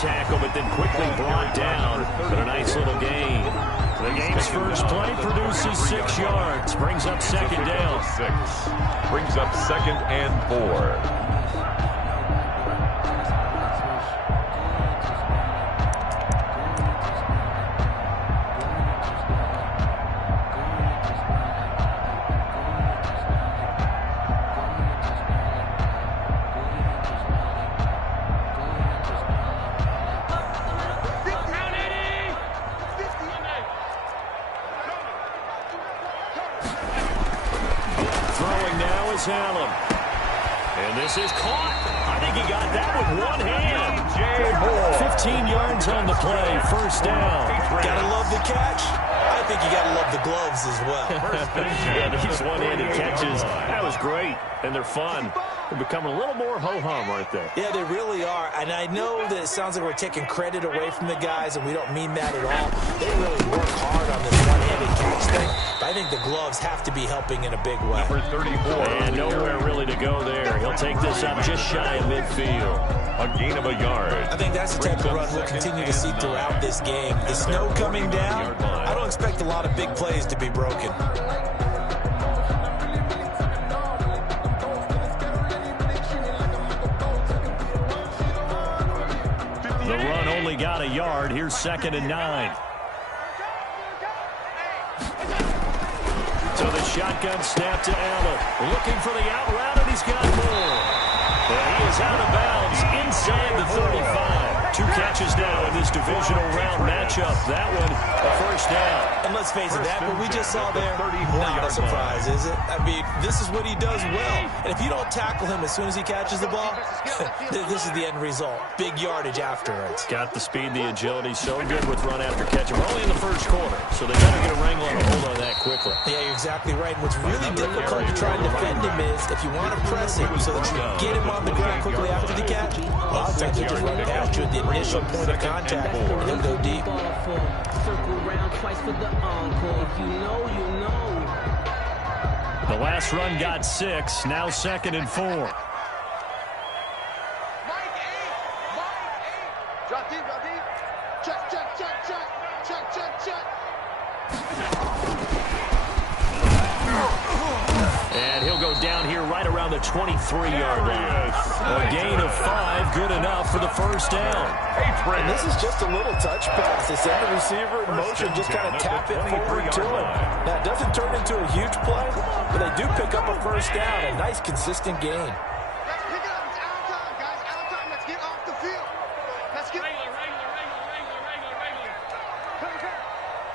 tackle, but then quickly brought down. But a nice little gain. The game's first play produces 6 yards. Brings up second down. Brings up 2nd and 4. Allen. And this is caught. I think he got that with one hand. 15 yards on the play. First down. Gotta love the catch. I think you gotta love the gloves as well. Yeah, these one-handed catches, that was great. And they're fun. They're becoming a little more ho-hum, aren't they? Yeah, they really are. And I know that it sounds like we're taking credit away from the guys, and we don't mean that at all. They really work hard on this one-handed catch thing. But I think the gloves have to be helping in a big way. Number 34. And nowhere really to go there. He'll take this up just shy of midfield. A gain of a yard. I think that's the type of run we'll continue to see throughout this game. The snow coming down, I don't expect a lot of big plays to be broken. The run only got a yard. Here's 2nd and 9. So the shotgun snap to Allen. Looking for the out route, and he's got more. And he is out of bounds inside the 35. 2 catches now in this divisional round matchup. That one, a first down. And let's face it, that what we just saw there, not a surprise, is it? I mean, this is what he does well. And if you don't tackle him as soon as he catches the ball, this is the end result. Big yardage afterwards. Got the speed, the agility, so good with run after catch. We're only in the first quarter, so they better get a wrangle and a hold on that quickly. Yeah, you're exactly right. And what's really difficult to try and defend him is if you want to press him so that you get him on the ground quickly after the catch, a lot of times he'll just run past you at the initial point of contact and he'll go deep. The last run got 6, now 2nd and 4. And he'll go down here right around the 23-yard line. A gain of 5, good enough for the first down. And this is just a little touch pass. They send the receiver in motion, just kind of tap it forward to him. Now, it doesn't turn into a huge play, but they do pick up a first down. A nice, consistent gain. Let's pick it up. It's out of time, guys. Out of time. Let's get off the field. Let's get regular.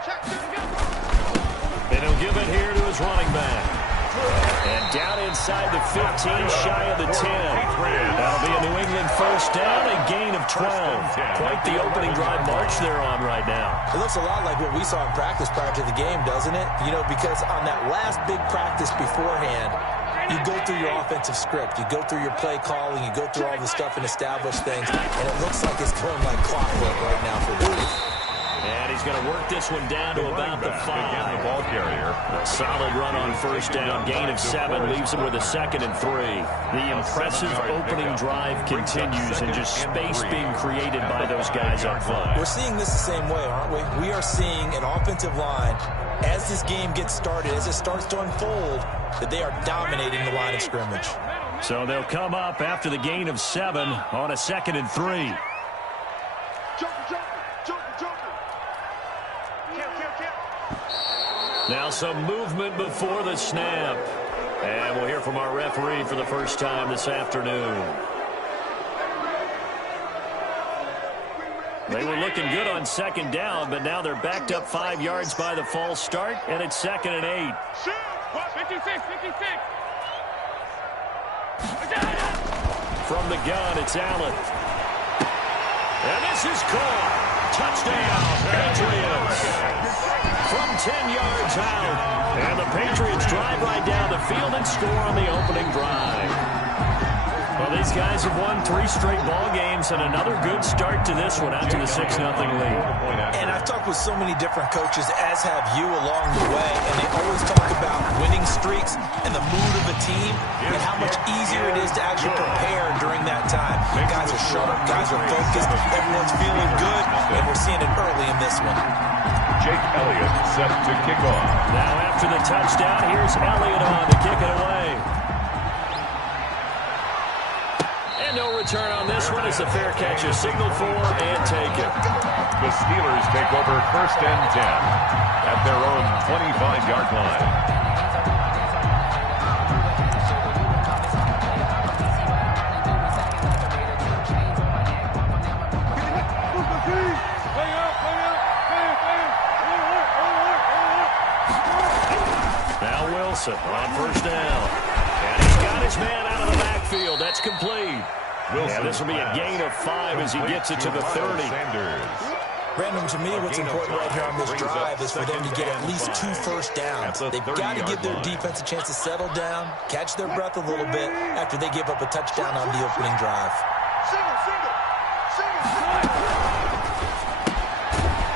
Check. They don't give it here to his running back. And down inside the 15, shy of the 10. That'll be a New England first down, a gain of 12. Quite the opening drive march they're on right now. It looks a lot like what we saw in practice prior to the game, doesn't it? You know, because on that last big practice beforehand, you go through your offensive script. You go through your play calling. You go through all the stuff and establish things. And it looks like it's going like clockwork right now for them. And he's going to work this one down to about the 5. The ball carrier. A solid run on first down. Gain of 7 leaves him with a 2nd and 3. The impressive opening drive continues and just space being created by those guys up front. We're seeing this the same way, aren't we? We are seeing an offensive line, as this game gets started, as it starts to unfold, that they are dominating the line of scrimmage. So they'll come up after the gain of 7 on a 2nd and 3. Now some movement before the snap. And we'll hear from our referee for the first time this afternoon. They were looking good on 2nd down, but now they're backed up 5 yards by the false start, and it's 2nd and 8. 56. From the gun, it's Allen. And this is caught. Touchdown, Patriots. From 10 yards out. And the Patriots drive right down the field and score on the opening drive. Well, these guys have won 3 straight ball games and another good start to this one after the 6-0 lead. And I've talked with so many different coaches, as have you along the way, and they always talk about winning streaks and the mood of a team and how much easier it is to actually prepare during that time. Guys are sharp, guys are focused, everyone's feeling good, and we're seeing it early in this one. Jake Elliott set to kick off. Now after the touchdown, here's Elliott on to kick it away. And no return on this one as the fair catch is signaled for and taken. The Steelers take over 1st and 10 at their own 25-yard line. On 1st down. And he's got his man out of the backfield. That's complete. And this will be a gain of 5 as he gets it to the 30. Brandon, to me, what's important right here on this drive is for them to get at least 2 first downs. They've got to give their defense a chance to settle down, catch their breath a little bit after they give up a touchdown on the opening drive.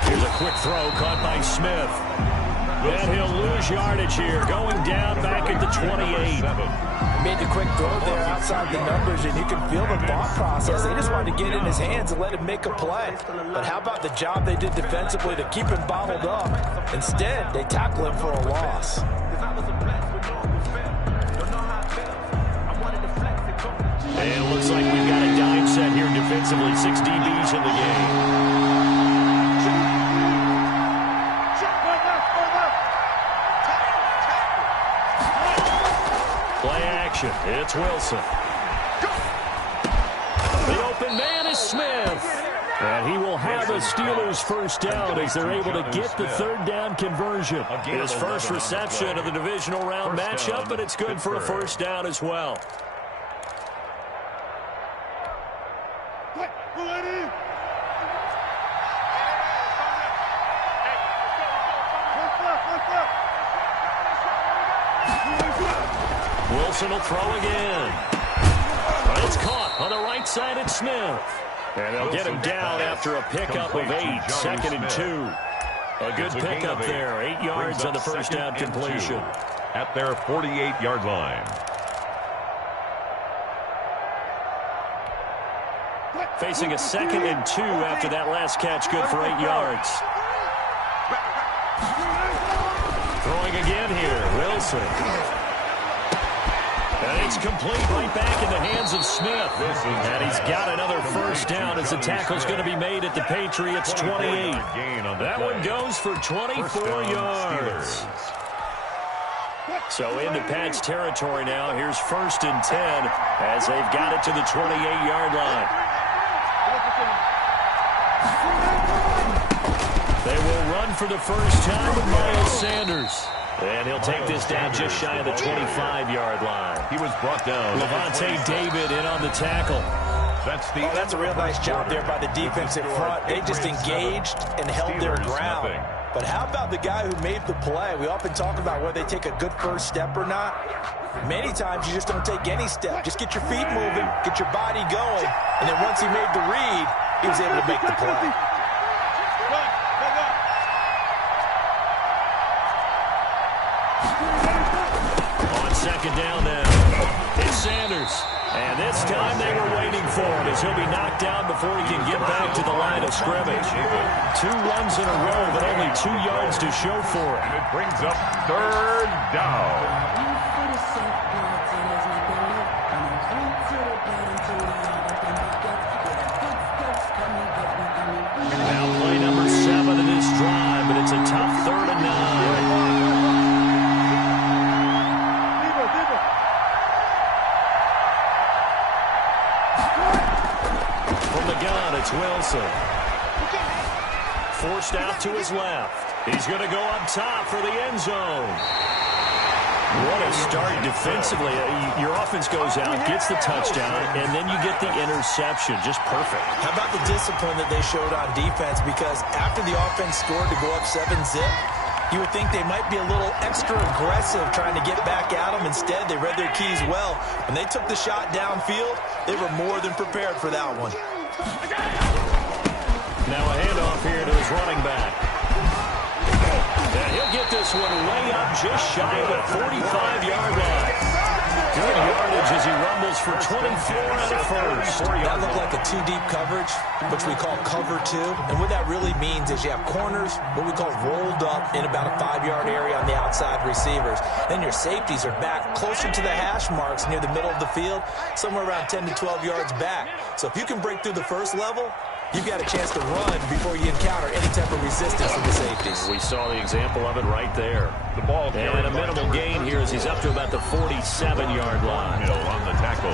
Here's a quick throw caught by Smith. And he'll lose yardage here, going down back at the 28. He made the quick throw there outside the numbers, and you can feel the thought process. They just wanted to get in his hands and let him make a play. But how about the job they did defensively to keep him bottled up? Instead, they tackle him for a loss. And it looks like we've got a dime set here defensively. 6 DBs in the game. It's Wilson. The open man is Smith. And he will have a Steelers first down as they're able to get the 3rd down conversion. His first reception of the divisional round matchup, but it's good for a first down as well. Wilson will throw again. But it's caught on the right side at Smith. And they'll get him down after a pickup of 8, 2nd and 2. A good pickup there, 8 yards on the first down completion. At their 48-yard line. Facing a 2nd and 2 after that last catch, good for 8 yards. Throwing again here, Wilson. And it's complete right back in the hands of Smith. And he's got another first down as the tackle's going to be made at the Patriots' 28. That one goes for 24 yards. So into Pat's territory now. Here's 1st and 10 as they've got it to the 28-yard line. They will run for the first time with Miles Sanders. And he'll take this down just shy of the 25-yard line. He was brought down. Levante David in on the tackle. That's a real nice job there by the defense in front. They just engaged and held their ground. But how about the guy who made the play? We often talk about whether they take a good first step or not. Many times you just don't take any step. Just get your feet moving, get your body going, and then once he made the read, he was able to make the play. On 2nd down now, it's Sanders. And this time they were waiting for him as he'll be knocked down before he can get back to the line of scrimmage. 2 runs in a row, but only 2 yards to show for it. And it brings up 3rd down. Now play number 7 in this drive, but it's a tough 3rd and 9. It's Wilson. Forced out to his left. He's going to go up top for the end zone. What a start defensively. Your offense goes out, gets the touchdown, and then you get the interception. Just perfect. How about the discipline that they showed on defense? Because after the offense scored to go up 7-zip, you would think they might be a little extra aggressive trying to get back at them. Instead, they read their keys well. When they took the shot downfield, They were more than prepared for that one. Now a handoff here to his running back. And he'll get this one way up just shy of the 45-yard line. Good yardage as he rumbles for 24 out of first. That looked like a two-deep coverage, which we call cover two. And what that really means is you have corners, what we call rolled up in about a 5-yard area on the outside receivers. Then your safeties are back closer to the hash marks near the middle of the field, somewhere around 10 to 12 yards back. So if you can break through the first level, you've got a chance to run before you encounter any type of resistance from the safeties. We saw the example of it right there. The ball and a minimal gain here as he's up to about the 47-yard line. Hill on the tackle.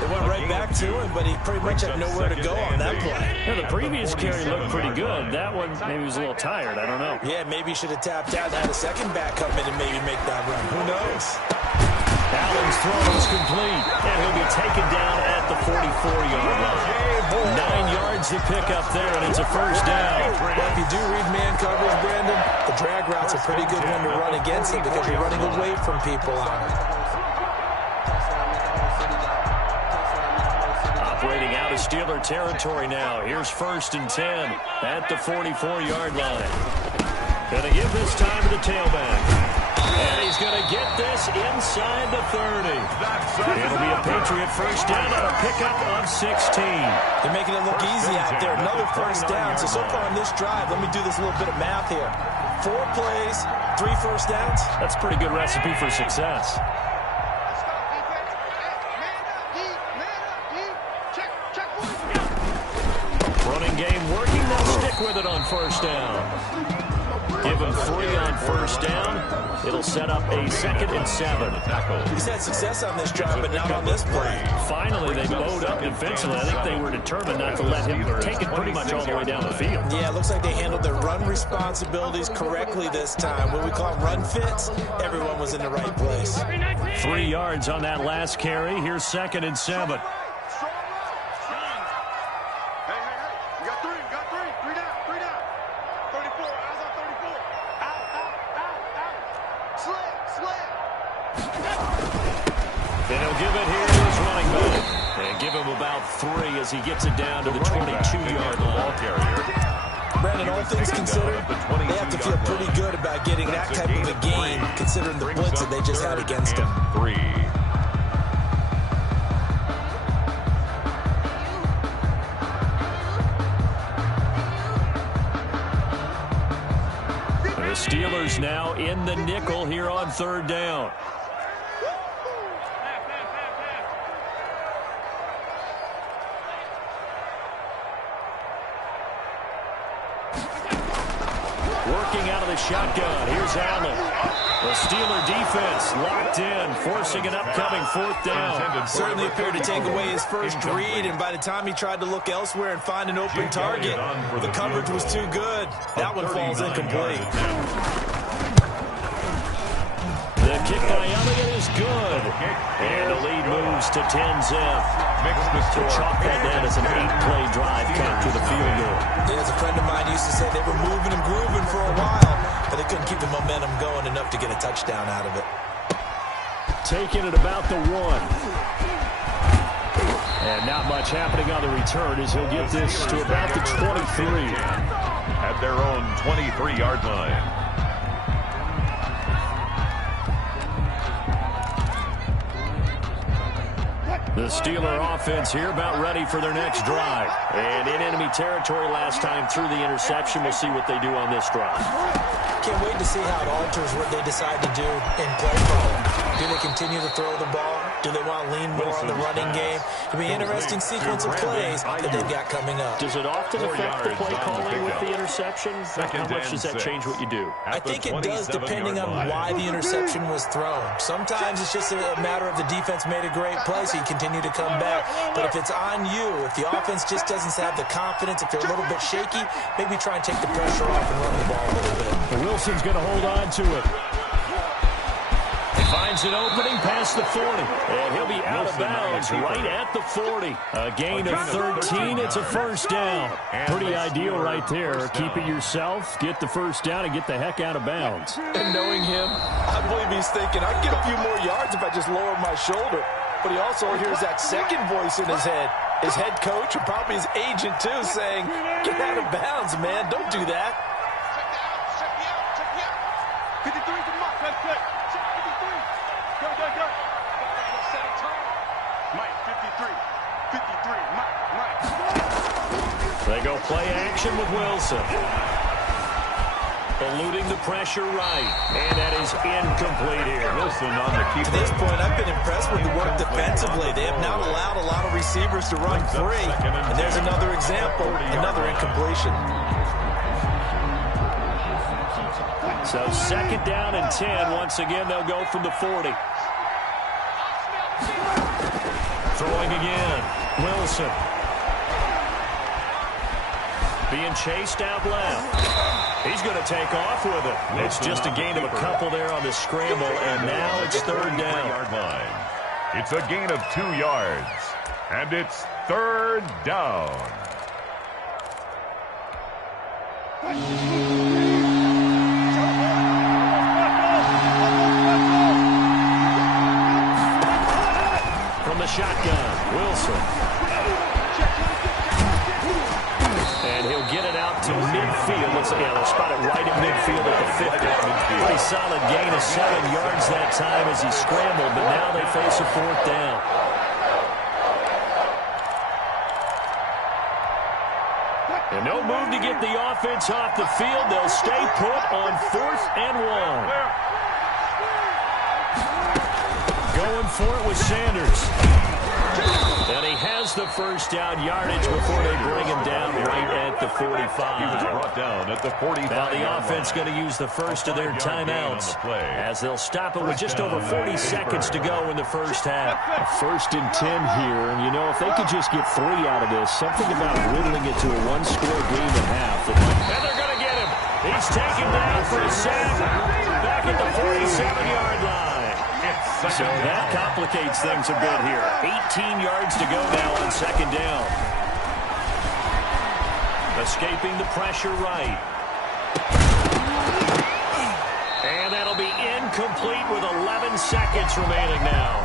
They went right back to him, but he pretty much had nowhere to go on that play. Yeah, the previous carry looked pretty good. That one, maybe he was a little tired. I don't know. Yeah, maybe he should have tapped out and had a second back come in and maybe make that run. Who knows? Allen's throw is complete, and he'll be taken down at the 44-yard line. 9 yards to pick up there, and it's a first down. Well, if you do read man coverage, Brandon, the drag route's a pretty good one to run against it because you're running away from people on it. Operating out of Steeler territory now. Here's 1st and 10 at the 44-yard line. Gonna give this time to the tailback. And he's going to get this inside the 30. It'll be a Patriot first down on a pickup of 16. They're making it look easy out there. Another first down. So far on this drive, let me do this little bit of math here. 4 plays, 3 first downs. That's a pretty good recipe for success. Running game working. They'll stick with it on first down. Give him 3 on first down. It'll set up a 2nd and 7. He's had success on this drive, but not on this play. Finally, they bowed up defensively. I think they were determined not to let him take it pretty much all the way down the field. Yeah, it looks like they handled their run responsibilities correctly this time. What we call run fits, everyone was in the right place. 3 yards on that last carry. Here's 2nd and 7. About 3 as he gets it down to the 22-yard line. Brandon, all things considered, they have to feel pretty good about getting that type of a gain, considering the blitz that they just had against him. 3. The Steelers now in the nickel here on 3rd down. Working out of the shotgun. Here's Allen. The Steeler defense locked in, forcing an upcoming 4th down. Certainly appeared to take away his first read, and by the time he tried to look elsewhere and find an open target, the coverage was too good. That one falls incomplete. The kick by Elliott is good. And the lead moves to 10-zip. To chalk that down as an 8-play drive capped with a field goal. Yeah, as a friend of mine used to say, they were moving and grooving for a while, but they couldn't keep the momentum going enough to get a touchdown out of it. Taking it about the 1. And not much happening on the return as he'll get this to about the 23. At their own 23-yard line. The Steeler offense here about ready for their next drive. And in enemy territory last time through the interception. We'll see what they do on this drive. Can't wait to see how it alters what they decide to do in play calling. Do they continue to throw the ball? Do they want to lean more on the running game? It'll be an interesting sequence of plays that they've got coming up. Does it often affect the play calling with the interception? How much does that change what you do? I think it does depending on why the interception was thrown. Sometimes it's just a matter of the defense made a great play, so you continue to come back. But if it's on you, if the offense just doesn't have the confidence, if they're a little bit shaky, maybe try and take the pressure off and run the ball a little bit. Wilson's going to hold on to it. Finds an opening past the 40. And he'll be out of bounds right at the 40. A gain of 13. It's a first down. Pretty ideal right there. Keep it yourself, get the first down, and get the heck out of bounds. And knowing him, I believe he's thinking, I can get a few more yards if I just lower my shoulder. but he also hears that second voice in his head. His head coach, and probably his agent, too, saying, get out of bounds, man. Don't do that. Check me out. 53 to Mike. Good. Check 53. Go. Set a time. Mike, 53. Mike. They go play action with Wilson. Eluding the pressure right. And that is incomplete here. Wilson on the keeper. To this point, I've been impressed with the work defensively. They have not allowed a lot of receivers to run free. And there's another example, another incompletion. So second down and 10. Once again, they'll go from the 40. Throwing again. Wilson. Being chased out left. He's going to take off with it. It's just a gain of a couple there on the scramble, and now it's third down. Yard line. It's a gain of 2 yards, and it's third down. From the shotgun, Wilson. And he'll get it out to midfield. Let's see, they'll spot it right in midfield at the 50. Pretty solid gain of 7 yards that time as he scrambled, but now they face a fourth down. And no move to get the offense off the field. They'll stay put on 4th and 1. Going for it with Sanders. And he has the first down yardage before they bring him down right at the 45. He was brought down at the 45. Now the offense going to use the first of their timeouts as they'll stop it with just over 40 seconds to go in the first half. A 1st and 10 here, and you know, if they could just get 3 out of this, something about whittling it to a 1-score game at half. And they're going to get him. He's taken down for a sack back at the 47-yard line. So that complicates things a bit here. 18 yards to go now on second down. Escaping the pressure right. And that'll be incomplete with 11 seconds remaining now.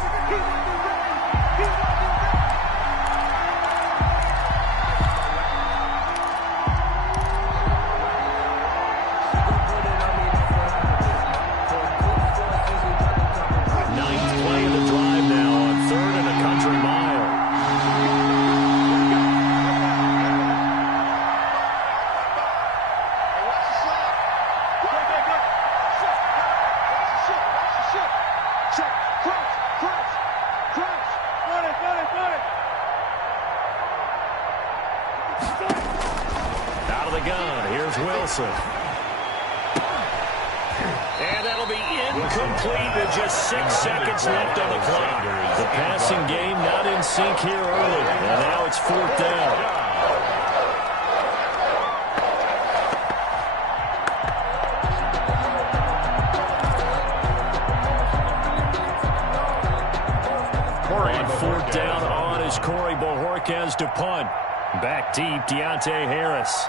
Out of the gun, here's Wilson. And that'll be incomplete with just 6 seconds left on the clock. The passing game not in sync here early. And now it's 4th down. On 4th down on is Corey Bojorquez to punt. Back deep, Deontay Harris.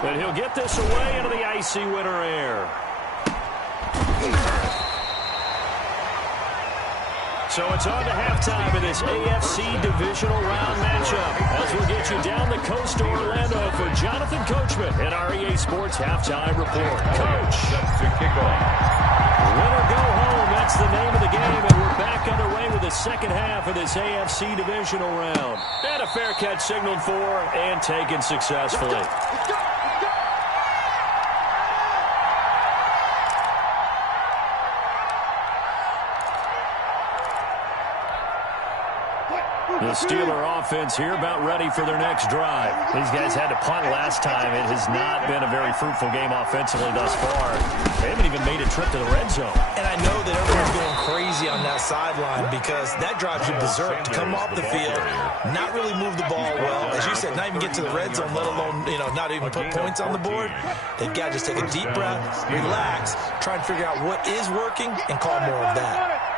But he'll get this away into the icy winter air. So it's on to halftime in this AFC divisional round matchup as we'll get you down the coast to Orlando for Jonathan Coachman and our EA Sports Halftime Report. Coach. Set to kick off. Winner go home, that's the name of the game, and we're back underway with the second half of this AFC divisional round. And a fair catch signaled for and taken successfully. The Steeler offense here about ready for their next drive. These guys had to punt last time. It has not been a very fruitful game offensively thus far. They haven't even made a trip to the red zone. And I know that everyone's going crazy on that sideline because that drive should berserk to come off the field, not really move the ball well. As you said, not even get to the red zone, let alone, not even put points on the board. They've got to just take a deep breath, relax, try and figure out what is working, and call more of that.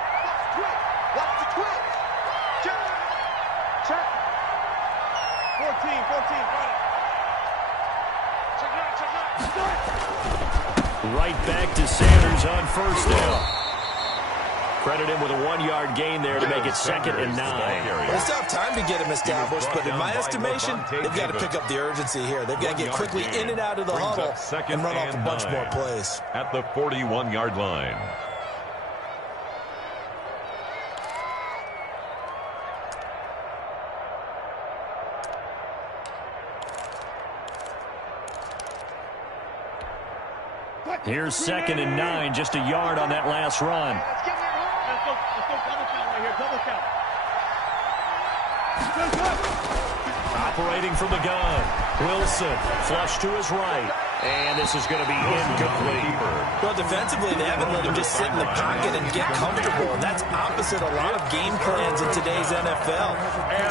Right back to Sanders on first down. Credit him with a 1-yard gain there to make it 2nd and 9. Well, it's tough time to get him established, but in my estimation, they've got to pick up the urgency here. They've got to get quickly in and out of the huddle and run off a bunch more plays. At the 41-yard line. Here's 2nd and 9, just a yard on that last run. Let's go double count right here, double count. Operating from the gun. Wilson, flush to his right. And this is going to be incomplete. Well, defensively, they haven't let him just sit in the pocket and get comfortable. And that's opposite a lot of game plans in today's NFL.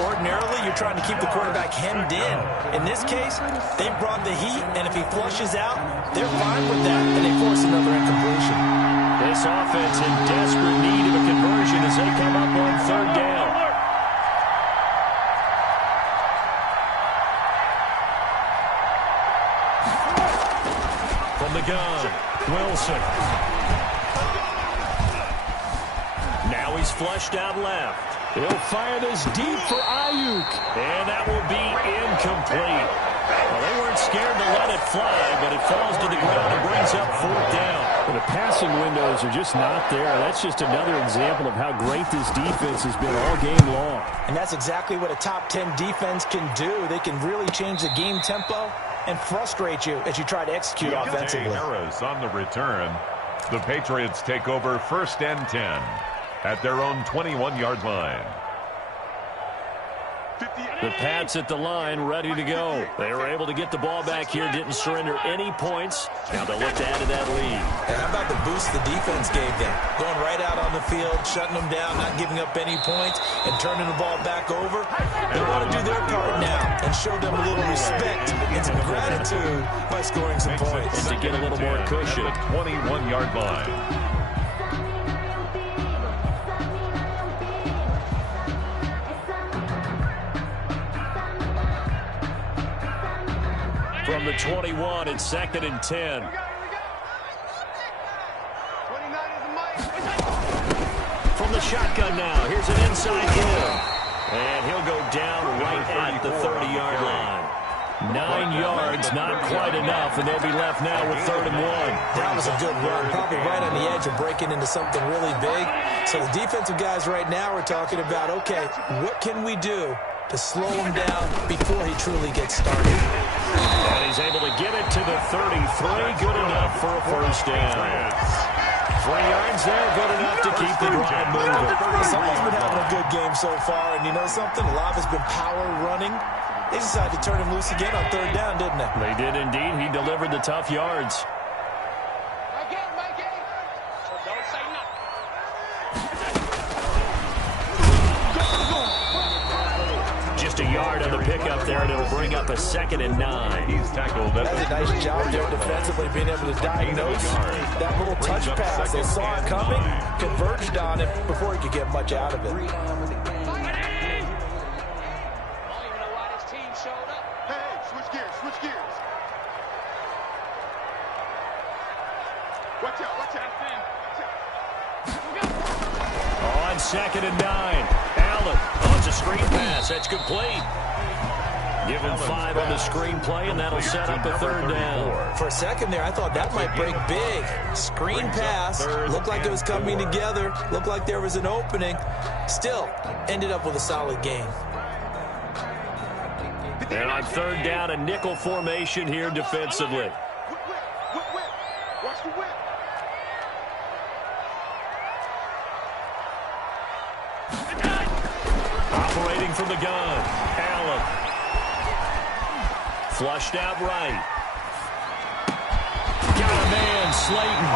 Ordinarily, you're trying to keep the quarterback hemmed in. In this case, they brought the heat, and if he flushes out, they're fine with that, and they force another incompletion. This offense in desperate need of a conversion as they come up on 3rd down. From the gun, Wilson. Now he's flushed out left. He'll fire this deep for Ayuk. And that will be incomplete. Well, they weren't scared to let it fly, but it falls to the ground and brings up 4th down. The passing windows are just not there. That's just another example of how great this defense has been all game long. And that's exactly what a top 10 defense can do. They can really change the game tempo and frustrate you as you try to execute offensively. Harris on the return. The Patriots take over 1st and 10 at their own 21-yard line. The Pats at the line, ready to go. They were able to get the ball back here, didn't surrender any points. Now they'll look to add to that lead. And how about the boost the defense gave them? Going right out on the field, shutting them down, not giving up any points, and turning the ball back over. They want to do their part now and show them a little respect and some gratitude by scoring some points. And to get a little more cushion. 21-yard line. From the 21, it's 2nd and 10. 29 is the mic. From the shotgun now, here's an inside give. And he'll go down right at the 30-yard line. 9 yards, not quite enough, and they'll be left now with 3rd and 1. That was a good run, probably right on the edge of breaking into something really big. So the defensive guys right now are talking about, okay, what can we do to slow him down before he truly gets started? And he's able to get it to the 33. Good enough for a 1st down. 3 yards there, good enough to keep the drive moving. Someone's been having a good game so far, and you know something? A lot of it's been power running. They decided to turn him loose again on 3rd down, didn't they? They did indeed. He delivered the tough yards. My game. So don't say nothing. Just a yard on the pickup there, and it'll bring up a 2nd and 9. He's tackled at That's a nice job there defensively, being able to diagnose that little touch pass. They saw it coming, converged on it before he could get much out of it. I don't even know why this team showed up. Hey, switch gears. Watch out. On 2nd and 9. Allen, it's a screen pass. That's complete. Give him 5 on the screen play, and that'll set up a 3rd down. For a second there, I thought that might break big. Screen pass. Looked like it was coming together. Looked like there was an opening. Still, ended up with a solid game. And on 3rd down, a nickel formation here defensively. Whip. Watch the whip. Operating from the gun, Allen. Flushed out right. Got a man, Slayton.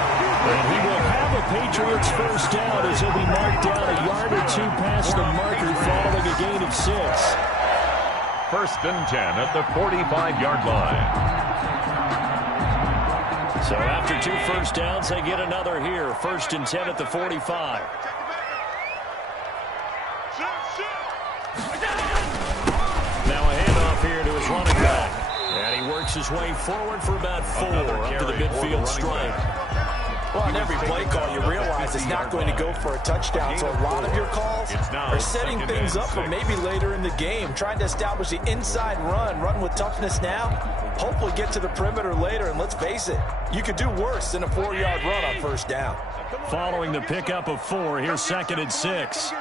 And he will have a Patriots 1st down as he'll be marked down a yard or 2 past the marker following a gain of 6. 1st and 10 at the 45-yard line. So after 2 1st downs, they get another here. 1st and 10 at the 45. Now a handoff here to his running back. And he works his way forward for about 4 up to the midfield stripe. Well, on every play call, you realize it's not going to go for a touchdown. So a lot of your calls are setting things up for maybe later in the game, trying to establish the inside run with toughness now, hopefully get to the perimeter later. And let's face it, you could do worse than a 4-yard run on first down. Following the pickup of 4, here's 2nd and 6.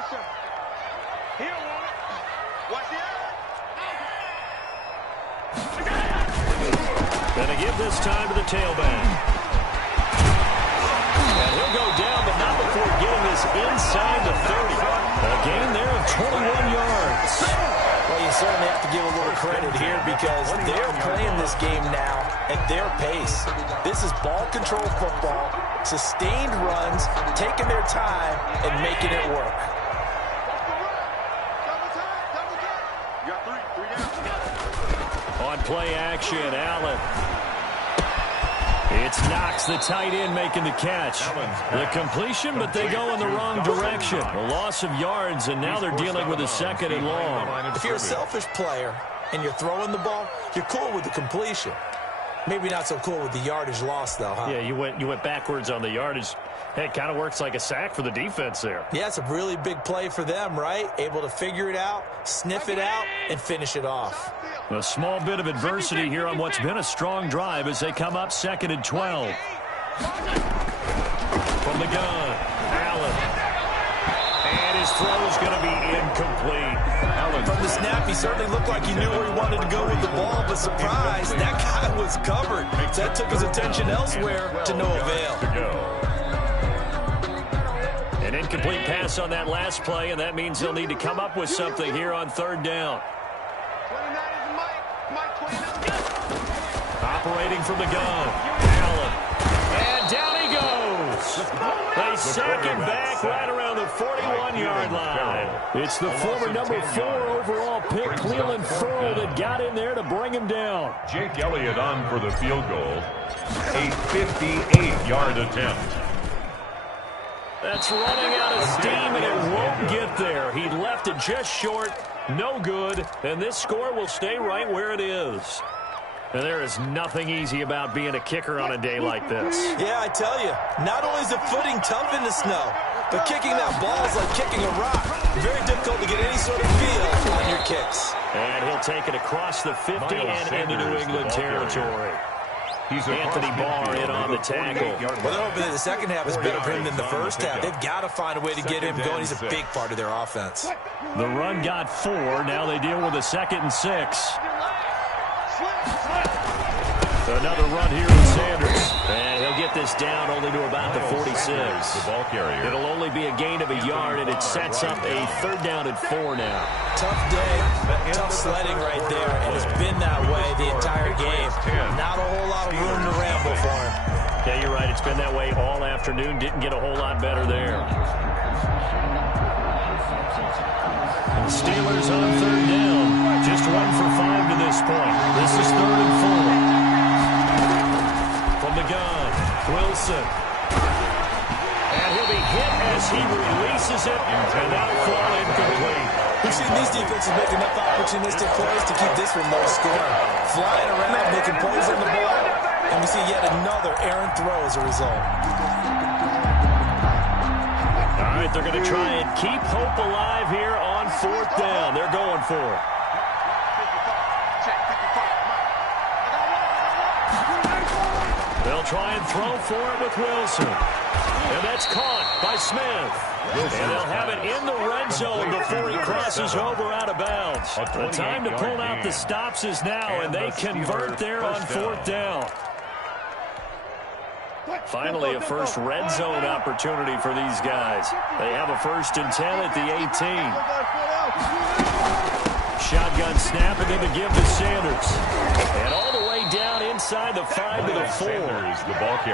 Gonna give this time to the tailback. And he'll go down, but not before getting this inside the 30. A gain there of 21 yards. Well, you certainly have to give a little credit here because they're playing this game now at their pace. This is ball control football, sustained runs, taking their time, and making it work. On play action, Allen. It's Knox, the tight end, making the catch. The completion, but they go in the wrong direction. A loss of yards, and now they're dealing with a 2nd and long. If you're a selfish player and you're throwing the ball, you're cool with the completion. Maybe not so cool with the yardage loss, though, huh? Yeah, you went backwards on the yardage. Hey, it kind of works like a sack for the defense there. Yeah, it's a really big play for them, right? Able to figure it out, sniff it out, and finish it off. A small bit of adversity here on what's been a strong drive as they come up 2nd and 12. From the gun, Allen. And his throw is going to be incomplete. Allen. From the snap, he certainly looked like he knew where he wanted to go with the ball, but surprise, that guy was covered. So that took his attention elsewhere to no avail. An incomplete pass on that last play, and that means they'll need to come up with something here on 3rd down. Operating from the gun, Allen. And down he goes. They sack him back right around the 41-yard line. It's the former number 4 overall pick, Cleveland Ferrell, that got in there to bring him down. Jake Elliott on for the field goal. A 58-yard attempt. That's running out of steam, and it won't get there. He left it just short, no good, and this score will stay right where it is. And there is nothing easy about being a kicker on a day like this. Yeah, I tell you, not only is the footing tough in the snow, but kicking that ball is like kicking a rock. Very difficult to get any sort of feel on your kicks. And he'll take it across the 50 and into New England territory. Anthony Barr in on the tackle. Well, they're hoping that the second half is better for him than the first half. They've got to find a way to get him going. He's a big part of their offense. The run got 4. Now they deal with a 2nd and 6. Another run here with Sanders. And he'll get this down only to about the 46. The ball carrier. It'll only be a gain of a yard, and it sets up a 3rd down and 4 now. Tough day, tough sledding right there, and it's been that way the entire game. Not a whole lot of room to ramble for him. Yeah, you're right. It's been that way all afternoon. Didn't get a whole lot better there. The Steelers on 3rd down. Just 1 for 5 to this point. This is 3rd and 4. From the gun, Wilson. And he'll be hit as he releases it, and that'll fall incomplete. We've seen these defenses make enough opportunistic plays to keep this one low scoring. Flying around, making plays on the ball, and we see yet another errant throw as a result. All right, they're going to try and keep hope alive here on 4th down. They're going for it. They'll try and throw for it with Wilson. And that's caught by Smith. And they'll have it in the red zone before he crosses over out of bounds. The time to pull out the stops is now, and they convert there on 4th down. Finally, a first red zone opportunity for these guys. They have a 1st and 10 at the 18. Shotgun snap, and then to give to Sanders. And all the way down inside the 5 to the 4.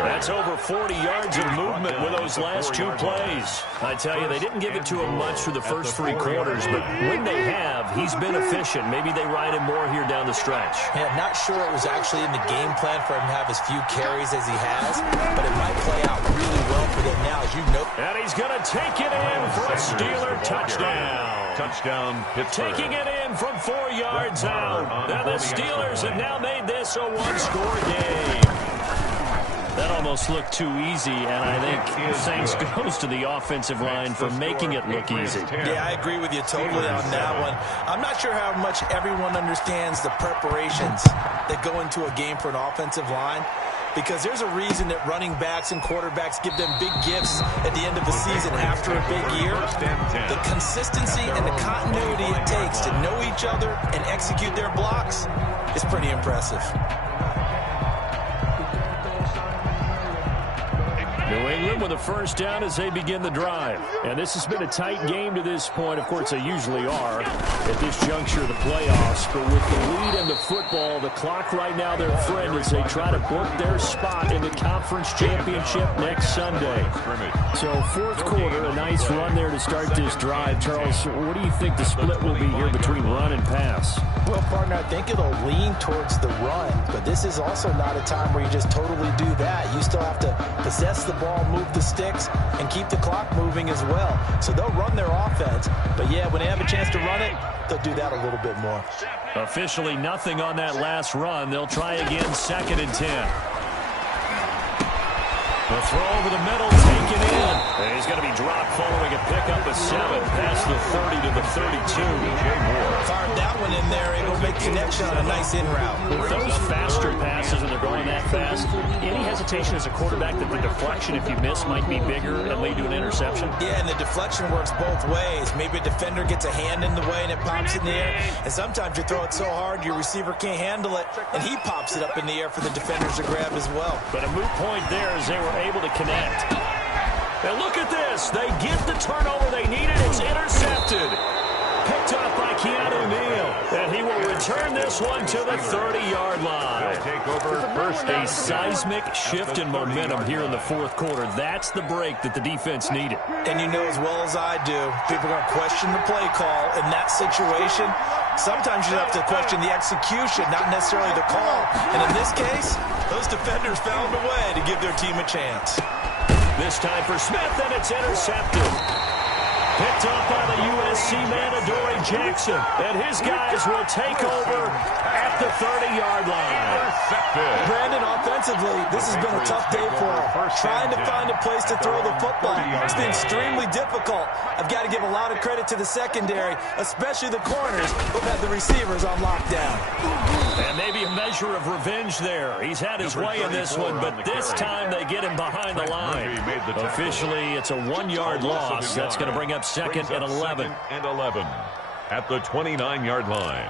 That's over 40 yards of movement with those last 2 plays. I tell you, they didn't give it to him much through the first 3 quarters, but when they have, he's been efficient. Maybe they ride him more here down the stretch. Yeah, not sure it was actually in the game plan for him to have as few carries as he has, but it might play out really well for them now, as you know. And he's going to take it in for a Steeler touchdown. Touchdown, Pittsburgh. Taking it in from 4 yards out. Now the Steelers have now made this a 1-score game. That almost looked too easy, and I think thanks goes to the offensive line for making it look easy. Yeah, I agree with you totally on that one. I'm not sure how much everyone understands the preparations that go into a game for an offensive line, because there's a reason that running backs and quarterbacks give them big gifts at the end of the season after a big year. The consistency and the continuity it takes to know each other and execute their blocks is pretty impressive. New England with a first down as they begin the drive. And this has been a tight game to this point. Of course, they usually are at this juncture of the playoffs. But with the lead in the football, the clock right now their friend as they try to book their spot in the conference championship next Sunday. So fourth quarter, a nice run there to start this drive. Charles, what do you think the split will be here between run and pass? Well, partner, I think it'll lean towards the run, but this is also not a time where you just totally do that. You still have to possess the ball, move the sticks, and keep the clock moving as well. So they'll run their offense, but yeah, when they have a chance to run it, they'll do that a little bit more. Officially nothing on that last run. They'll try again, 2nd and 10. The throw over the middle, taken in. And he's going to be dropped following a pickup of 7 past the 30 to the 32. Jay Moore. Fired that one in there, able to make connection on a nice in route. With those faster passes and they're going that fast, any hesitation as a quarterback that the deflection, if you miss, might be bigger and lead to an interception? Yeah, and the deflection works both ways. Maybe a defender gets a hand in the way and it pops in the air. And sometimes you throw it so hard your receiver can't handle it, and he pops it up in the air for the defenders to grab as well. But a moot point there as they were able to connect. And look at this. They get the turnover they needed. It's intercepted. Picked off by Keanu Neal. And he will return this one to the 30-yard line. Take over first. A seismic shift in momentum here in the fourth quarter. That's the break that the defense needed. And you know as well as I do, people are going to question the play call in that situation. Sometimes you have to question the execution, not necessarily the call. And in this case, those defenders found a way to give their team a chance. This time for Smith, and it's intercepted. Picked up by the USC man, Adoree Jackson. And his guys will take over at the 30-yard line. Brandon, offensively, this has been a tough day for him. Trying to find a place to throw the football. It's been extremely difficult. I've got to give a lot of credit to the secondary, especially the corners who've had the receivers on lockdown. And maybe a measure of revenge there. He's had his way in this one, but this time they get him behind the line. Officially, it's a 1-yard loss. That's going to bring up 2nd and 11. At the 29-yard line.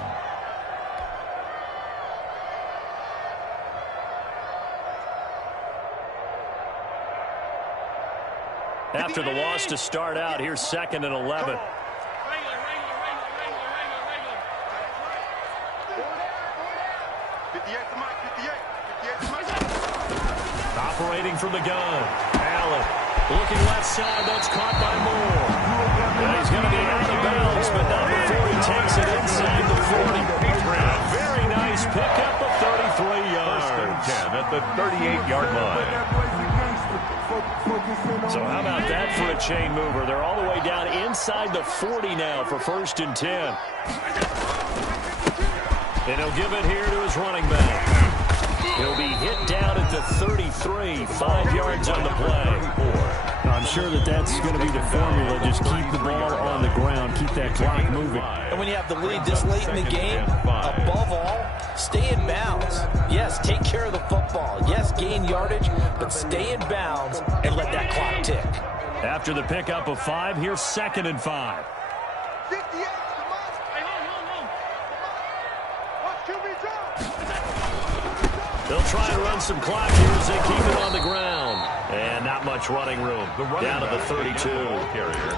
After the loss to start out, here's 2nd and 11. Operating from the gun. Allen looking left side. That's caught by Moore. And he's going to be out of bounds, but not before he takes it inside the 40. A very nice pickup of 33 yards. 10 at the 38-yard line. So how about that for a chain mover? They're all the way down inside the 40 now for 1st and 10. And he'll give it here to his running back. He'll be hit down at the 33, 5 yards on the play. I'm sure that's going to be the formula. Just keep the ball on the ground, keep that clock moving. And when you have the lead this late in the game, above all, stay in bounds. Yes, take care of the football. Yes, gain yardage, but stay in bounds and let that clock tick. After the pickup of 5, here's 2nd and 5. 58, They'll try to run some clock here as they keep it on the ground. And not much running room. Down to the 32.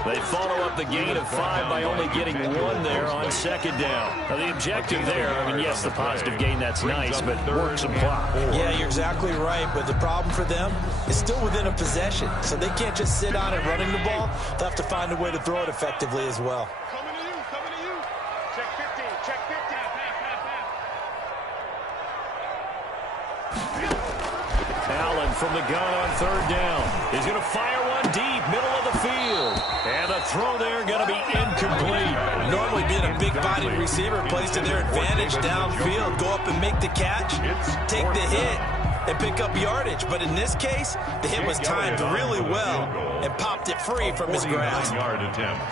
They follow up the gain of 5 by only getting 1 there on 2nd down. Now the objective there, I mean, yes, the positive gain, that's nice, but work some clock. Yeah, you're exactly right, but the problem for them is still within a possession. So they can't just sit on it running the ball. They'll have to find a way to throw it effectively as well. Coming to you. Check 15, check 15. Allen from the gun on 3rd down. He's going to fire one deep, middle of the field. And the throw there going to be incomplete. Normally being a big-bodied receiver plays to their advantage downfield. Go up and make the catch, take the hit, and pick up yardage. But in this case, the hit was timed really well and popped it free from his grasp. 49-yard attempt.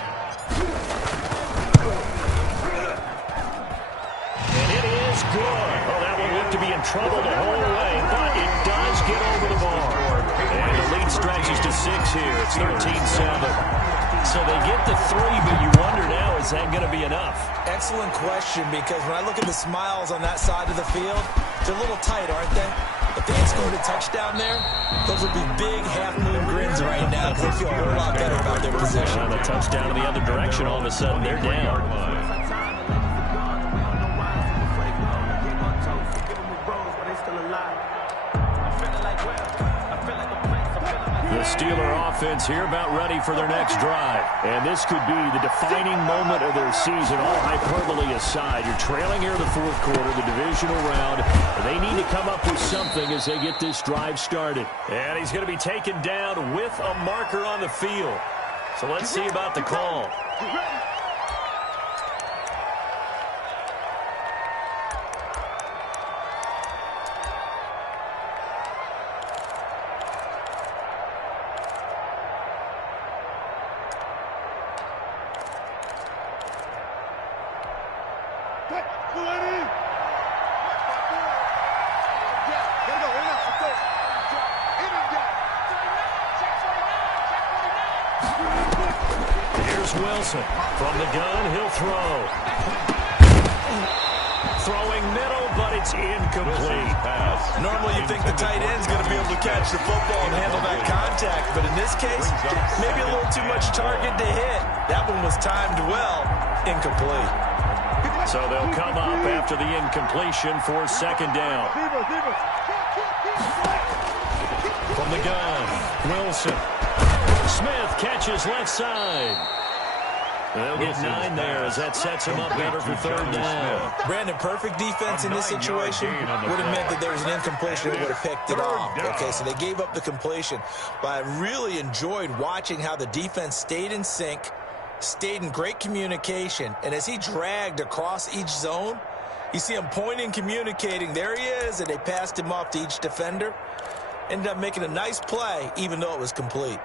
And it is good. Oh, that one looked to be in trouble the whole way, but it does get over the bar. And the lead stretches to 6 here. It's 13-7. So they get the 3, but you wonder now, is that going to be enough? Excellent question, because when I look at the smiles on that side of the field, they're a little tight, aren't they? If they had scored a touchdown there, those would be big half-moon grins right now because they feel a whole lot better about their position. On a touchdown in the other direction, all of a sudden they're down. The Steeler offense here about ready for their next drive. And this could be the defining moment of their season, all hyperbole aside. You're trailing here in the fourth quarter, the divisional round. They need to come up with something as they get this drive started. And he's going to be taken down with a marker on the field. So let's see about the call. Wilson from the gun, he'll throw. Throwing middle, but it's incomplete. Normally you think the tight end's going to be able to catch the football and handle that contact, but in this case, maybe a little too much target to hit. That one was timed well, incomplete. So they'll come up after the incompletion for second down. From the gun, Wilson. Smith catches left side. They'll get 9 there as that sets him up better for third down. Brandon, perfect defense in this situation would have meant that there was an incompletion and would have picked it off. Okay, so they gave up the completion. But I really enjoyed watching how the defense stayed in sync, stayed in great communication, and as he dragged across each zone, you see him pointing, communicating. There he is, and they passed him off to each defender. Ended up making a nice play, even though it was complete.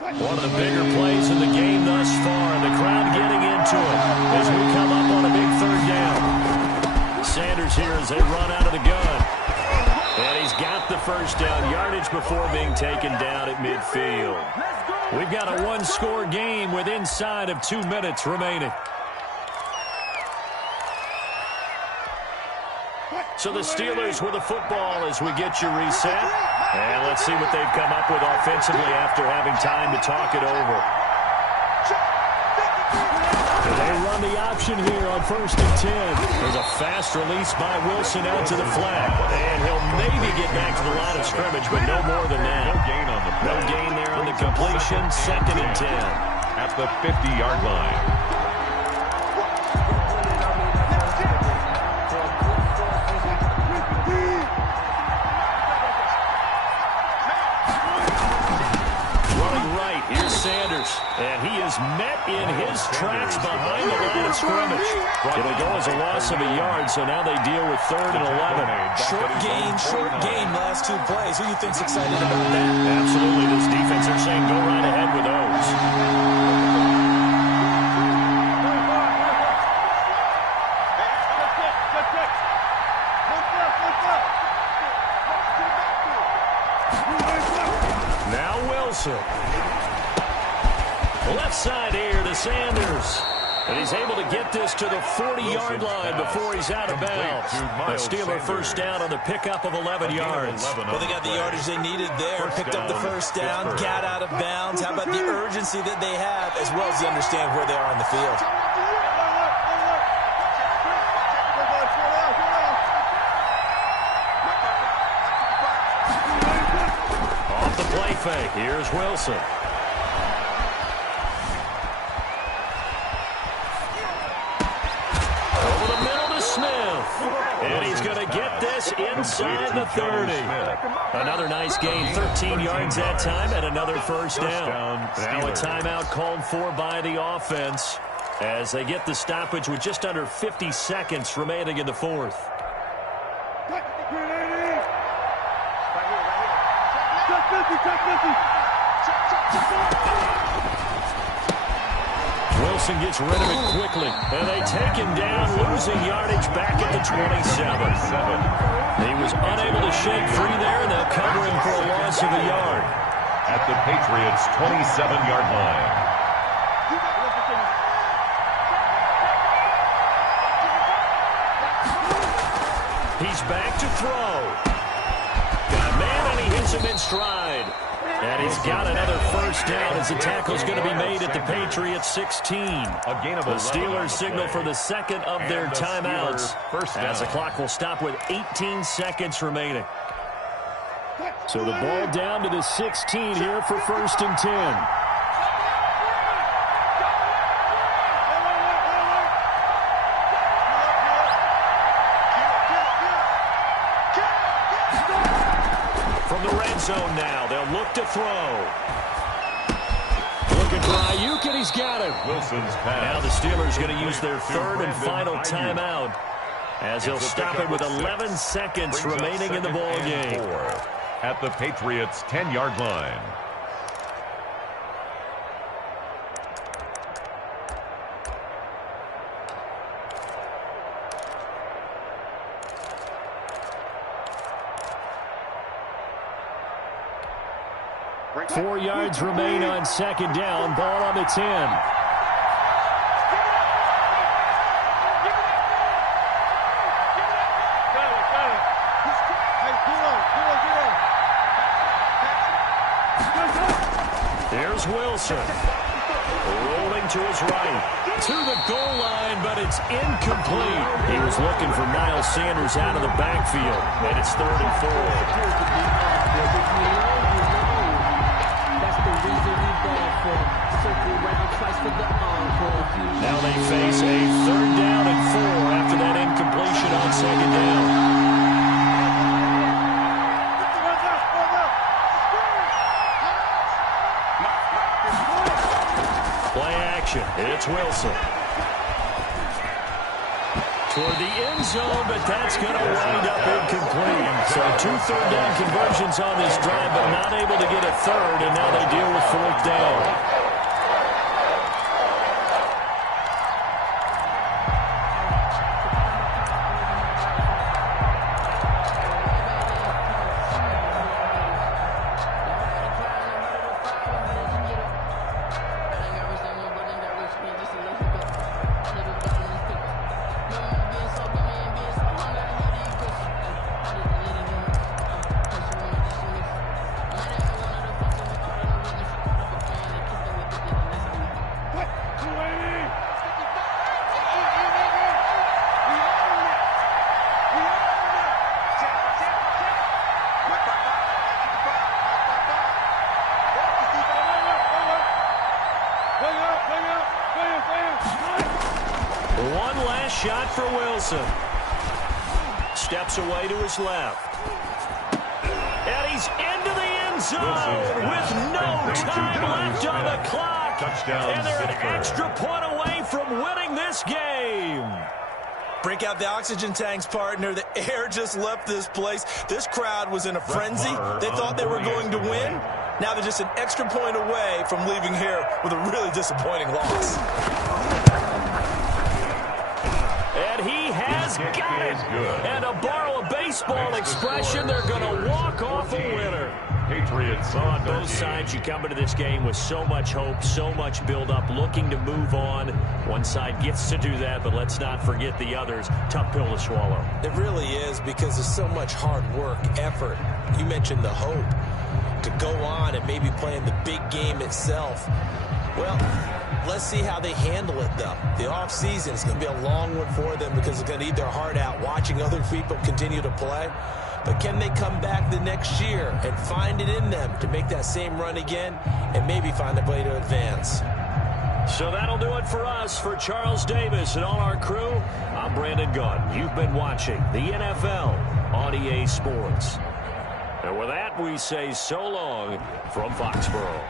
One of the bigger plays in the game thus far. The crowd getting into it as we come up on a big third down. Sanders here as they run out of the gun. And he's got the first down yardage before being taken down at midfield. We've got a one-score game with inside of 2 minutes remaining. So the Steelers with the football as we get you reset. And let's see what they've come up with offensively after having time to talk it over. They run the option here on 1st and 10. There's a fast release by Wilson out to the flat. And he'll maybe get back to the line of scrimmage, but no more than that. No gain there on the completion. 2nd and 10. At the 50-yard line. And he is met in his tracks behind the line of scrimmage. It'll go as a loss of a yard, so now they deal with 3rd and 11. Short game, last 2 plays. Who do you think's excited about that? Absolutely. This defense are saying go right ahead with those. Now Wilson. Left side here to Sanders. And he's able to get this to the 40-yard line before he's out of bounds. A Steeler first down on the pickup of 11 yards. Well, they got the yardage they needed there. Picked up the first down, got out of bounds. How about the urgency that they have, as well as they understand where they are on the field? Off the play fake. Here's Wilson. And he's going to get this inside the 30. Another nice gain, 13 yards that time, and another first down. Now a timeout called for by the offense as they get the stoppage with just under 50 seconds remaining in the fourth. Wilson gets rid of it quickly, and they take him down, losing yardage back at the 27. He was unable to shake free there, and they'll cover him for a loss of a yard. At the Patriots' 27-yard line. He's back to throw. Got a man, and he hits him in stride. And he's got another first down as the tackle's going to be made at the Patriots' 16. The Steelers signal for the second of their timeouts as the clock will stop with 18 seconds remaining. So the ball down to the 16 here for 1st and 10. Zone now. They'll look to throw. Looking for Ayuk, and he's got him. Wilson's pass. Now the Steelers going to use their third and final timeout as they'll stop it with 11 seconds remaining in the ball game. At the Patriots' 10-yard line. Four yards remain on second down. Ball on the 10. There's Wilson. Rolling to his right. To the goal line, but it's incomplete. He was looking for Miles Sanders out of the backfield. And it's 3rd and 4. Now they face a 3rd down and 4 after that incompletion on second down. Play action. It's Wilson. Toward the end zone, but that's going to wind up incomplete. So 2 third down conversions on this drive, but not able to get a third, and now they deal with 4th down. One last shot for Wilson. Steps away to his left. And he's into the end zone with no time left on the clock. Touchdown. And they're an extra point away from winning this game. Break out the oxygen tanks, partner. The air just left this place. This crowd was in a frenzy. They thought they were going to win. Now they're just an extra point away from leaving here with a really disappointing loss. And he has got it. And to borrow a baseball expression, they're going to walk off a winner. Patriots on both sides, you come into this game with so much hope, so much build-up, looking to move on. One side gets to do that, but let's not forget the others. Tough pill to swallow. It really is, because there's so much hard work, effort. You mentioned the hope to go on and maybe play in the big game itself. Well, let's see how they handle it, though. The offseason is going to be a long one for them because they're going to eat their heart out watching other people continue to play. But can they come back the next year and find it in them to make that same run again and maybe find a way to advance? So that'll do it for us. For Charles Davis and all our crew, I'm Brandon Gunn. You've been watching the NFL on EA Sports. And with that, we say so long from Foxborough.